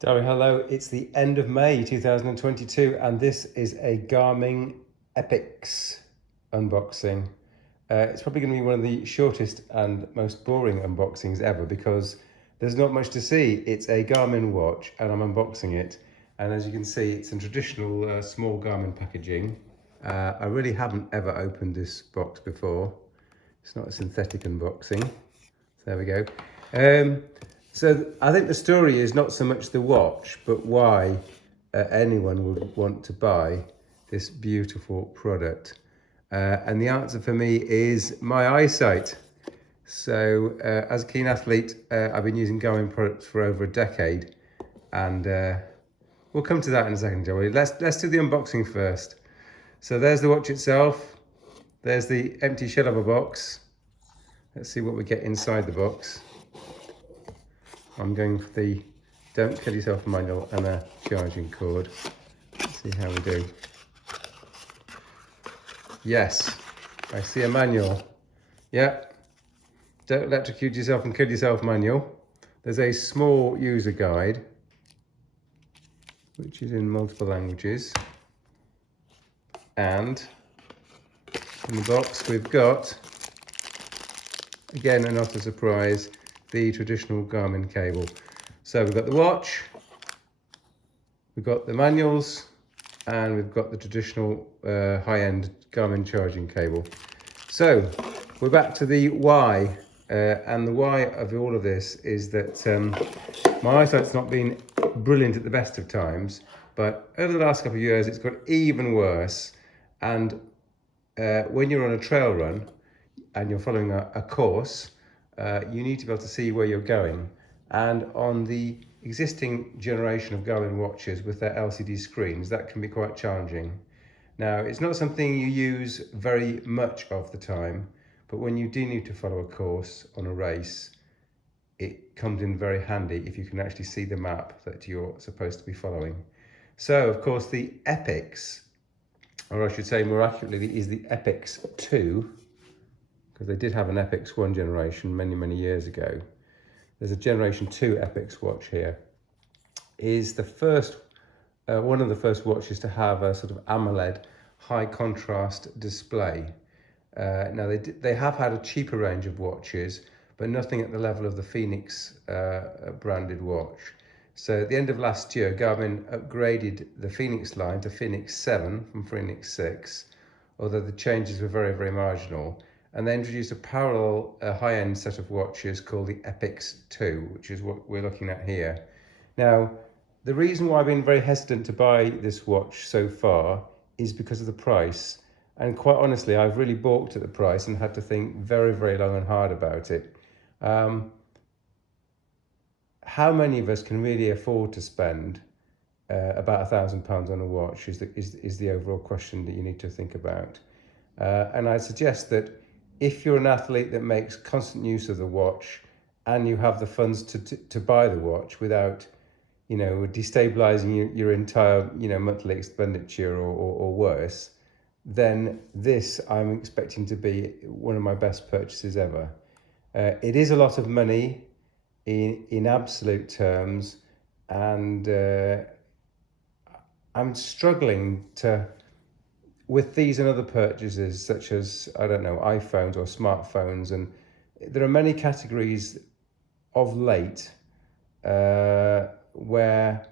Darry, hello. It's the end of May 2022 and this is a Garmin Epix unboxing. It's probably going to be one of the shortest and most boring unboxings ever because there's not much to see. It's a Garmin watch and I'm unboxing it, and as you can see it's in traditional small Garmin packaging. I really haven't ever opened this box before. It's not a synthetic unboxing. So there we go. So I think the story is not so much the watch, but why anyone would want to buy this beautiful product. And the answer for me is my eyesight. So as a keen athlete, I've been using Garmin products for over a decade, and we'll come to that in a second, shall we? Let's do the unboxing first. So there's the watch itself. There's the empty shell of a box. Let's see what we get inside the box. I'm going for the Don't Kill Yourself manual and a charging cord. Let's see how we do. Yes, I see a manual. Yeah, Don't Electrocute Yourself and Kill Yourself manual. There's a small user guide, which is in multiple languages. And in the box we've got, again, not a surprise, the traditional Garmin cable. So we've got the watch, we've got the manuals, and we've got the traditional high-end Garmin charging cable. So we're back to the why, and the why of all of this is that my eyesight's not been brilliant at the best of times, but over the last couple of years it's got even worse. And when you're on a trail run and you're following a course, you need to be able to see where you're going. And on the existing generation of Garmin watches with their LCD screens, that can be quite challenging. Now, it's not something you use very much of the time, but when you do need to follow a course on a race, it comes in very handy if you can actually see the map that you're supposed to be following. So, of course, the Epix, or I should say more accurately, is the Epix 2, because they did have an Epix 1 generation many years ago. There's a generation 2 Epix watch here. Is the first, one of the first watches to have a sort of Amoled high contrast display. Now they have had a cheaper range of watches, but nothing at the level of the Phoenix branded watch. So at the end of last year, Garmin upgraded the Phoenix line to Phoenix 7 from Phoenix 6, although the changes were very marginal. And they introduced a parallel high-end set of watches called the Epix 2, which is what we're looking at here. Now, the reason why I've been very hesitant to buy this watch so far is because of the price. And quite honestly, I've really balked at the price and had to think very long and hard about it. How many of us can really afford to spend about £1,000 on a watch is the overall question that you need to think about. And I suggest that if you're an athlete that makes constant use of the watch and you have the funds to buy the watch without, destabilizing your entire, monthly expenditure or worse, then this I'm expecting to be one of my best purchases ever. It is a lot of money in absolute terms, and I'm struggling with these and other purchases, such as, iPhones or smartphones, and there are many categories of late where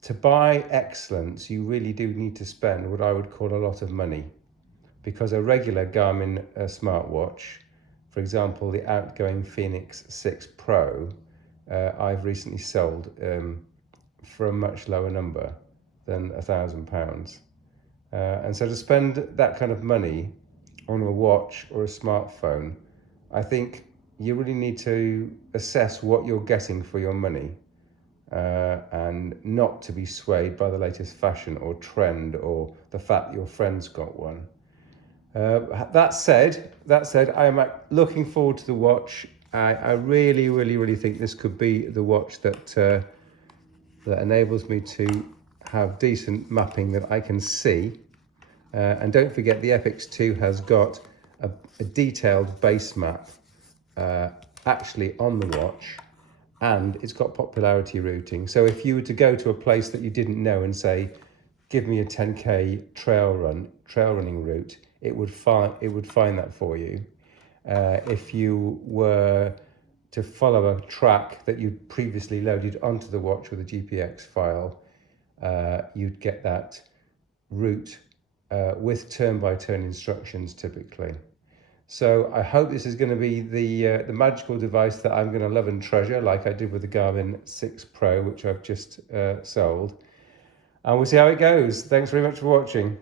to buy excellence, you really do need to spend what I would call a lot of money, because a regular Garmin smartwatch, for example, the outgoing Phoenix 6 Pro, I've recently sold for a much lower number than £1,000. And so to spend that kind of money on a watch or a smartphone, I think you really need to assess what you're getting for your money, and not to be swayed by the latest fashion or trend or the fact that your friend's got one. That said, I am looking forward to the watch. I really think this could be the watch that enables me to have decent mapping that I can see. And don't forget, the Epix 2 has got a detailed base map actually on the watch, and it's got popularity routing. So if you were to go to a place that you didn't know and say, give me a 10K trail running route, it would find that for you. If you were to follow a track that you'd previously loaded onto the watch with a GPX file, you'd get that route with turn-by-turn instructions typically. So I hope this is going to be the magical device that I'm going to love and treasure, like I did with the Garmin 6 Pro, which I've just sold. And we'll see how it goes. Thanks very much for watching.